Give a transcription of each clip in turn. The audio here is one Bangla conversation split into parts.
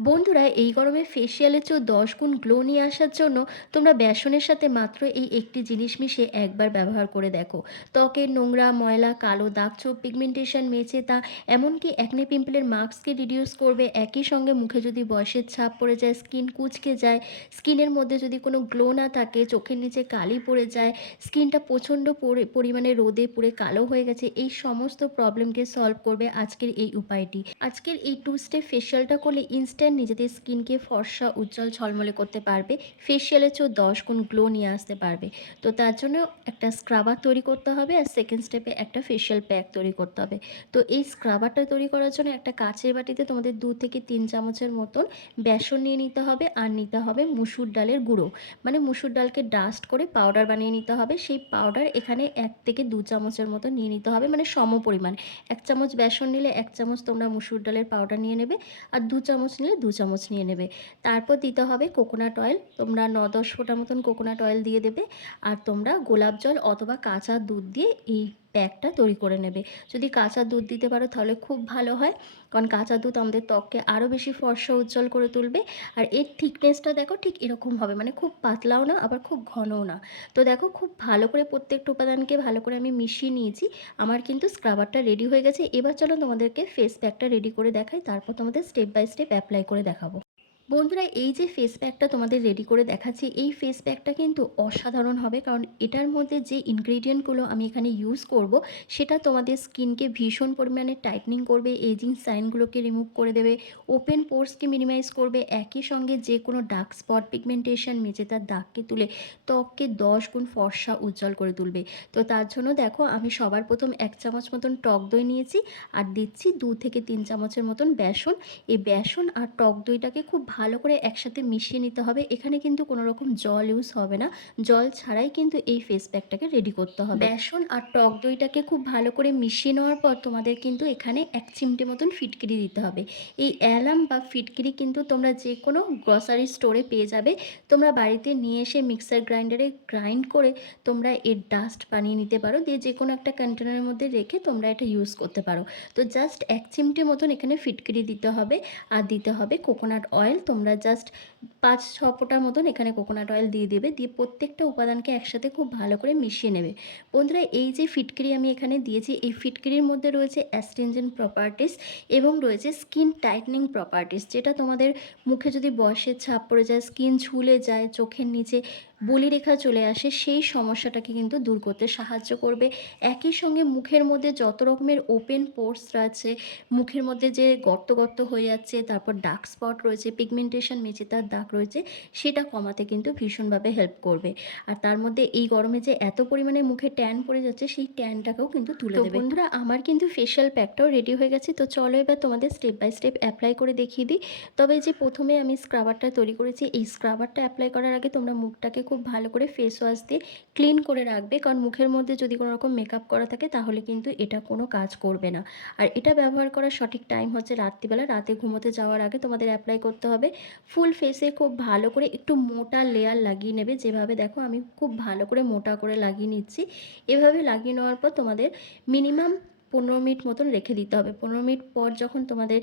বন্ধুরা, এই গরমে ফেসিয়ালের চেয়েও দশ গুণ গ্লো নিয়ে আসার জন্য তোমরা বেসনের সাথে মাত্র এই একটি জিনিস মিশে একবার ব্যবহার করে দেখো। ত্বকের নোংরা, ময়লা, কালো দাগ চোখ পিগমেন্টেশন মেচে তা, এমনকি একনে পিম্পলের মার্কসকে রিডিউস করবে। একই সঙ্গে মুখে যদি বয়সের ছাপ পড়ে যায় স্কিন কুচকে যায় স্কিনের মধ্যে যদি কোনো গ্লো না থাকে, চোখের নিচে কালি পড়ে যায় স্কিনটা প্রচণ্ড পরি- পরিমাণে রোদে পুড়ে কালো হয়ে গেছে, এই সমস্ত প্রবলেমকে সলভ করবে আজকের এই উপায়টি। আজকের এই টু স্টেপ ফেশিয়ালটা করলে ইনস্ট্যান্ট নিজেদের স্কিনকে ফর্সা, উজ্জ্বল ঝলমলে করতে পারবে। ফেশিয়ালের চেয়েও দশ গুণ গ্লো নিয়ে আসতে পারবে। তো তার জন্য একটা স্ক্রাবার তৈরি করতে হবে আর সেকেন্ড স্টেপে একটা ফেশিয়াল প্যাক তৈরি করতে হবে। তো এই স্ক্রাবারটা তৈরি করার জন্য একটা কাচের বাটিতে তোমাদের দু থেকে তিন চামচের মতন বেসন নিয়ে নিতে হবে আর নিতে হবে মুসুর ডালের গুঁড়ো। মানে মুসুর ডালকে ডাস্ট করে পাউডার বানিয়ে নিতে হবে। সেই পাউডার এখানে এক থেকে দু চামচের মতো নিয়ে নিতে হবে। মানে সম পরিমাণ এক চামচ বেসন নিলে এক চামচ তোমরা মুসুর ডালের পাউডার নিয়ে নেবে আর দু চামচ নিলে দু চামচ নিয়ে নেবে। তারপর দিতে হবে কোকোনাট অয়েল তোমরা ন দশ ফোঁটা মতন কোকোনাট অয়েল দিয়ে দেবে। আর তোমরা গোলাপ জল অথবা কাঁচা দুধ দিয়ে এই প্যাকটা তৈরি করে নেবে। যদি কাঁচা দুধ দিতে পারো তাহলে খুব ভালো হয়, কারণ কাঁচা দুধ আমাদের ত্বককে আরও বেশি ফর্সা উজ্জ্বল করে তুলবে। আর এর থিকনেসটা দেখো ঠিক এরকম হবে মানে খুব পাতলাও না, আবার খুব ঘনও না। তো দেখো খুব ভালো করে প্রত্যেকটা উপাদানকে ভালো করে আমি মিশিয়ে নিয়েছি। আমার কিন্তু স্ক্রাবারটা রেডি হয়ে গেছে। এবার চলো তোমাদেরকে ফেস প্যাকটা রেডি করে দেখাই, তারপর তোমাদের স্টেপ বাই স্টেপ অ্যাপ্লাই করে দেখাবো। বন্ধুরা, এই যে ফেস প্যাকটা তোমাদের রেডি করে দেখাচ্ছি, এই ফেস প্যাকটা কিন্তু অসাধারণ হবে, কারণ এটার মধ্যে যে ইনগ্রেডিয়েন্টগুলো আমি এখানে ইউজ করব, সেটা তোমাদের স্কিনকে ভীষণ পরিমাণে টাইটনিং করবে এজিং সাইনগুলোকে রিমুভ করে দেবে ওপেন পোর্সকে মিনিমাইজ করবে, একই সঙ্গে যে কোনো ডার্ক স্পট পিগমেন্টেশন মেজে তার দাগকে তুলে ত্বককে দশ গুণ ফর্সা উজ্জ্বল করে তুলবে। তো তার জন্য দেখো, আমি সবার প্রথম এক চামচ মতন টক দই নিয়েছি, আর দিচ্ছি দু থেকে তিন চামচের মতন বেসন। এই বেসন আর টক দইটাকে খুব ভালো করে একসাথে মিশিয়ে নিতে হবে। এখানে কিন্তু কোনো রকম জল ইউজ হবে না। জল ছাড়াই কিন্তু এই ফেস প্যাকটাকে রেডি করতে হবে। বেসন আর টক দইটাকে খুব ভালো করে মিশিয়ে নেওয়ার পর তোমাদের কিন্তু এখানে এক চিমটে মতন ফিটকিরি দিতে হবে। এই অ্যালাম বা ফিটকিরি কিন্তু তোমরা যে কোনো গ্রসারি স্টোরে পেয়ে যাবে। তোমরা বাড়িতে নিয়ে এসে মিক্সার গ্রাইন্ডারে গ্রাইন্ড করে তোমরা এর ডাস্ট বানিয়ে নিতে পারো। দিয়ে যে কোনো একটা কন্টেনারের মধ্যে রেখে তোমরা এটা ইউজ করতে পারো। তো জাস্ট এক চিমটে মতন এখানে ফিটকিরি দিতে হবে। আর দিতে হবে কোকোনাট অয়েল তোমরা জাস্ট পাঁচ, ছ ফোঁটার মতন এখানে কোকোনাট অয়েল দিয়ে দেবে। দিয়ে প্রত্যেকটা উপাদানকে একসাথে খুব ভালো করে মিশিয়ে নেবে। বন্ধুরা, এই যে ফিটকিরি আমি এখানে দিয়েছি, এই ফিটকিরির মধ্যে রয়েছে অ্যাস্টেঞ্জেন্ট প্রপার্টিস এবং রয়েছে স্কিন টাইটনিং প্রপার্টিস যেটা তোমাদের মুখে যদি বয়সের ছাপ পড়ে যায় স্কিন ঝুলে যায়, চোখের নিচে বলিরেখা চলে আসে সেই সমস্যাটাকে কিন্তু দূর করতে সাহায্য করবে। একই সঙ্গে মুখের মধ্যে যত রকমের ওপেন পোর্স আছে মুখের মধ্যে যে গর্ত গর্ত হয়ে যাচ্ছে তারপর ডার্ক স্পট রয়েছে পিগমেন্টেশন মেচে তার দাগ রয়েছে সেটা কমাতে কিন্তু ভীষণভাবে হেল্প করবে। আর তার মধ্যে এই গরমে যে এত পরিমাণে মুখে ট্যান পড়ে যাচ্ছে সেই ট্যানটাকেও কিন্তু তুলে দেবে। বন্ধুরা আমার কিন্তু ফেশিয়াল প্যাকটাও রেডি হয়ে গেছে তো চলো এবার তোমাদের স্টেপ বাই স্টেপ অ্যাপ্লাই করে দেখিয়ে দিই। তবে যে প্রথমে আমি স্ক্রাবারটা তৈরি করেছি এই স্ক্রাবারটা অ্যাপ্লাই করার আগে তোমরা মুখটাকে খুব ভালো করে ফেস ওয়াশ দিয়ে ক্লিন করে রাখবে। কারণ মুখের মধ্যে যদি কোনো রকম মেকআপ করা থাকে, তাহলে কিন্তু এটা কোনো কাজ করবে না। আর এটা ব্যবহার করার সঠিক টাইম হচ্ছে রাত্রিবেলা। রাতে ঘুমোতে যাওয়ার আগে তোমাদের অ্যাপ্লাই করতে হবে। ফুল ফেসে খুব ভালো করে একটু মোটা লেয়ার লাগিয়ে নেবে। যেভাবে দেখো আমি খুব ভালো করে মোটা করে লাগিয়ে নিচ্ছি। এভাবে লাগিয়ে নেওয়ার পর তোমাদের মিনিমাম পনেরো মিনিট মতন রেখে দিতে হবে। পনেরো মিনিট পর যখন তোমাদের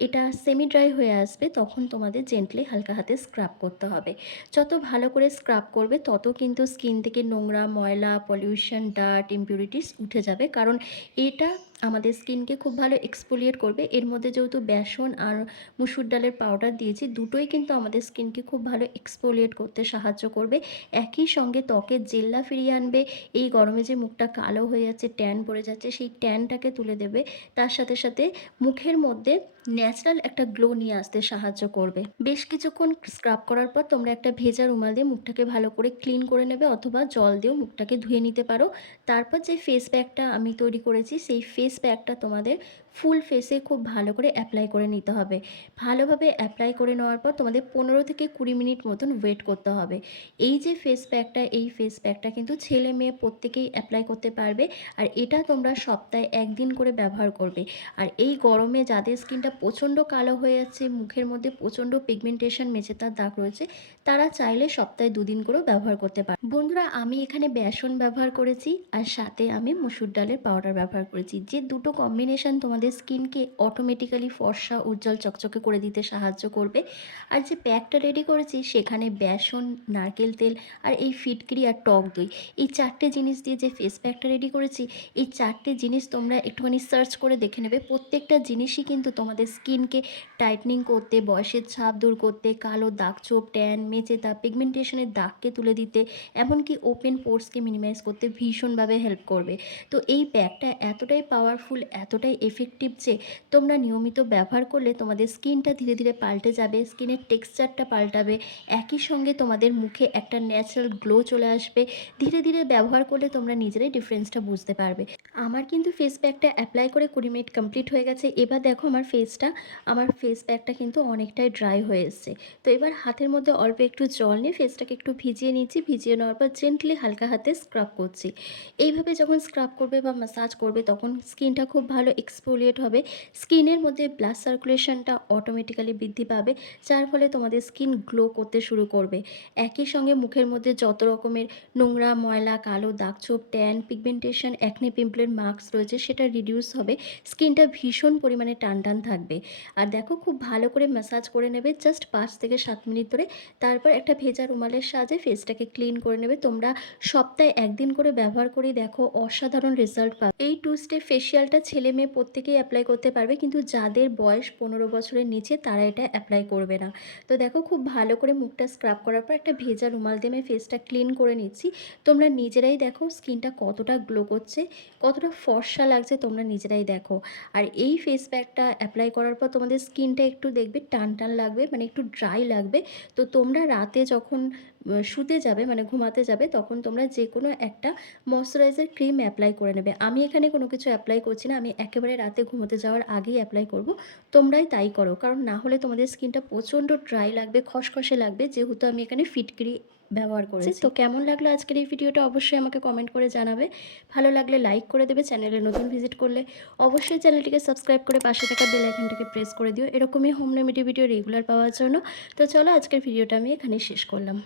এটা সেমি ড্রাই হয়ে আসবে, তখন তোমাদের জেন্টলি হালকা হাতে স্ক্রাব করতে হবে। যত ভালো করে স্ক্রাব করবে, তত কিন্তু স্কিন থেকে নোংরা, ময়লা পলিউশন ডার্ট ইম্পিউরিটিস উঠে যাবে। কারণ এটা আমাদের স্কিনকে খুব ভালো এক্সপোলিয়েট করবে। এর মধ্যে যেহেতু বেসন আর মুসুর ডালের পাউডার দিয়েছি, দুটোই কিন্তু আমাদের স্কিনকে খুব ভালো এক্সপোলিয়েট করতে সাহায্য করবে। একই সঙ্গে ত্বকের জেল্লা ফিরিয়ে আনবে। এই গরমে যে মুখটা কালো হয়ে যাচ্ছে ট্যান পড়ে যাচ্ছে, সেই ট্যানটাকে তুলে দেবে। তার সাথে সাথে মুখের মধ্যে ন্যাচারাল একটা গ্লো নিয়ে আসতে সাহায্য করবে। বেশ কিছুক্ষণ স্ক্রাব করার পর তোমরা একটা ভেজা রুমাল দিয়ে মুখটাকে ভালো করে ক্লিন করে নেবে অথবা জল দিয়েও মুখটাকে ধুয়ে নিতে পারো। তারপর যে ফেস প্যাকটা আমি তৈরি করেছি, সেই ফেস প্যাকটা তোমাদের ফুল ফেসে খুব ভালো করে অ্যাপ্লাই করে নিতে হবে। ভালোভাবে অ্যাপ্লাই করে নেওয়ার পর তোমাদের পনেরো থেকে কুড়ি মিনিট মতন ওয়েট করতে হবে। এই যে ফেস প্যাকটা এই ফেস প্যাকটা কিন্তু ছেলে মেয়ে প্রত্যেকেই অ্যাপ্লাই করতে পারবে আর এটা তোমরা সপ্তাহে একদিন করে ব্যবহার করবে। আর এই গরমে যাদের স্কিনটা প্রচণ্ড কালো হয়ে যাচ্ছে মুখের মধ্যে প্রচণ্ড পিগমেন্টেশন মেচেতার দাগ রয়েছে, তারা চাইলে সপ্তাহে দুদিন করেও ব্যবহার করতে পারে বন্ধুরা, আমি এখানে বেসন ব্যবহার করেছি আর সাথে আমি মসুর ডালের পাউডার ব্যবহার করেছি। যে দুটো কম্বিনেশন তোমাদের স্কিনকে অটোমেটিক্যালি ফর্সা, উজ্জ্বল, চকচকে করে দিতে সাহায্য করবে। আর যে প্যাকটা রেডি করেছি, সেখানে বেসন, নারকেল তেল আর এই ফিটকিরি আর টক দই। এই চারটে জিনিস দিয়ে যে ফেস প্যাকটা রেডি করেছি, এই চারটে জিনিস তোমরা একটুখানি সার্চ করে দেখে নেবে। প্রত্যেকটা জিনিসই কিন্তু তোমাদের স্কিনকে টাইটনিং করতে, বয়সের ছাপ দূর করতে, কালো দাগ চোপ ট্যান মেচে দাগ পিগমেন্টেশনের দাগকে তুলে দিতে এমনকি ওপেন পোর্সকে মিনিমাইজ করতে ভীষণভাবে হেল্প করবে। তো এই প্যাকটা এতটাই পাওয়ারফুল এতটাই এফেক্টিভ যে তোমরা নিয়মিত ব্যবহার করলে তোমাদের স্কিনটা ধীরে ধীরে পাল্টে যাবে স্কিনের টেক্সচারটা পাল্টাবে, একই সঙ্গে তোমাদের মুখে একটা ন্যাচারাল গ্লো চলে আসবে। ধীরে ধীরে ব্যবহার করলে তোমরা নিজেরাই ডিফারেন্সটা বুঝতে পারবে। আমার কিন্তু ফেস প্যাকটা অ্যাপ্লাই করে কুড়ি মিনিট কমপ্লিট হয়ে গেছে। এবার দেখো আমার ফেসটা আমার ফেস প্যাকটা কিন্তু অনেকটাই ড্রাই হয়ে এসছে। তো এবার হাতের মধ্যে অল্প একটু জল নিয়ে ফেসটাকে একটু ভিজিয়ে নিচ্ছি, ভিজিয়ে নেওয়ার পর জেন্টলি হালকা হাতে স্ক্রাব করছি। এইভাবে যখন স্ক্রাব করবে বা ম্যাসাজ করবে, তখন স্কিনটা খুব ভালো এক্সফোলিয়েট হবে। স্কিনের মধ্যে ব্লাড সার্কুলেশনটা অটোমেটিক্যালি বৃদ্ধি পাবে, যার ফলে তোমাদের স্কিন গ্লো করতে শুরু করবে। একই সঙ্গে মুখের মধ্যে যত রকমের নোংরা, ময়লা, কালো দাগছোপ ট্যান পিগমেন্টেশন অ্যাকনে পিম্পলের মার্কস রয়েছে, সেটা রিডিউস হবে। স্কিনটা ভীষণ পরিমাণে টান টান থাকবে। আর দেখো খুব ভালো করে ম্যাসাজ করে নেবে জাস্ট পাঁচ থেকে সাত মিনিট ধরে। তারপর একটা ভেজা রুমালের সাহায্যে ফেসটাকে ক্লিন করে নেবে। তোমরা সপ্তাহে একদিন করে ব্যবহার করে দেখো, অসাধারণ রেজাল্ট পাবে। এই টু স্টেপ ফেসিয়ালটা ছেলে মেয়ে প্রত্যেকেই অ্যাপ্লাই করতে পারবে, কিন্তু যাদের বয়স পনেরো বছরের নিচে তারা এটা অ্যাপ্লাই করবে না। তো দেখো, খুব ভালো করে মুখটা স্ক্রাব করার পর একটা ভেজা রুমাল দিয়ে আমি ফেসটা ক্লিন করে নিচ্ছি। তোমরা নিজেরাই দেখো স্কিনটা কতটা গ্লো করছে, কতটা ফর্সা লাগছে তোমরা নিজেরাই দেখো। আর এই ফেস প্যাকটা অ্যাপ্লাই করার পর তোমাদের স্কিনটা একটু দেখবে টান টান লাগবে মানে একটু ড্রাই লাগবে। তো তোমরা রাতে যখন শুতে যাবে মানে ঘুমাতে যাবে, তখন তোমরা যে কোনো একটা ময়শ্চারাইজার ক্রিম অ্যাপ্লাই করে নেবে। আমি এখানে কোনো কিছু অ্যাপ্লাই করছি না, আমি একেবারে রাতে ঘুমোতে যাওয়ার আগেই অ্যাপ্লাই করব। তোমরাই তাই করো, কারণ না হলে তোমাদের স্কিনটা প্রচণ্ড ড্রাই লাগবে, খসখসে লাগবে, যেহেতু আমি এখানে ফিটকিরি ব্যবহার করেছি। তো কেমন লাগল আজকের এই ভিডিওটা অবশ্যই আমাকে কমেন্ট করে জানাবে। ভালো লাগলে লাইক করে দেবে চ্যানেলে নতুন ভিজিট করলে অবশ্যই চ্যানেলটিকে সাবস্ক্রাইব করে পাশে থাকা বেল আইকনটিকে প্রেস করে দিও। এরকমই হোম রেমেডি ভিডিও রেগুলার পাওয়ার জন্য। তো চলো আজকের ভিডিওটা আমি এখানেই শেষ করলাম।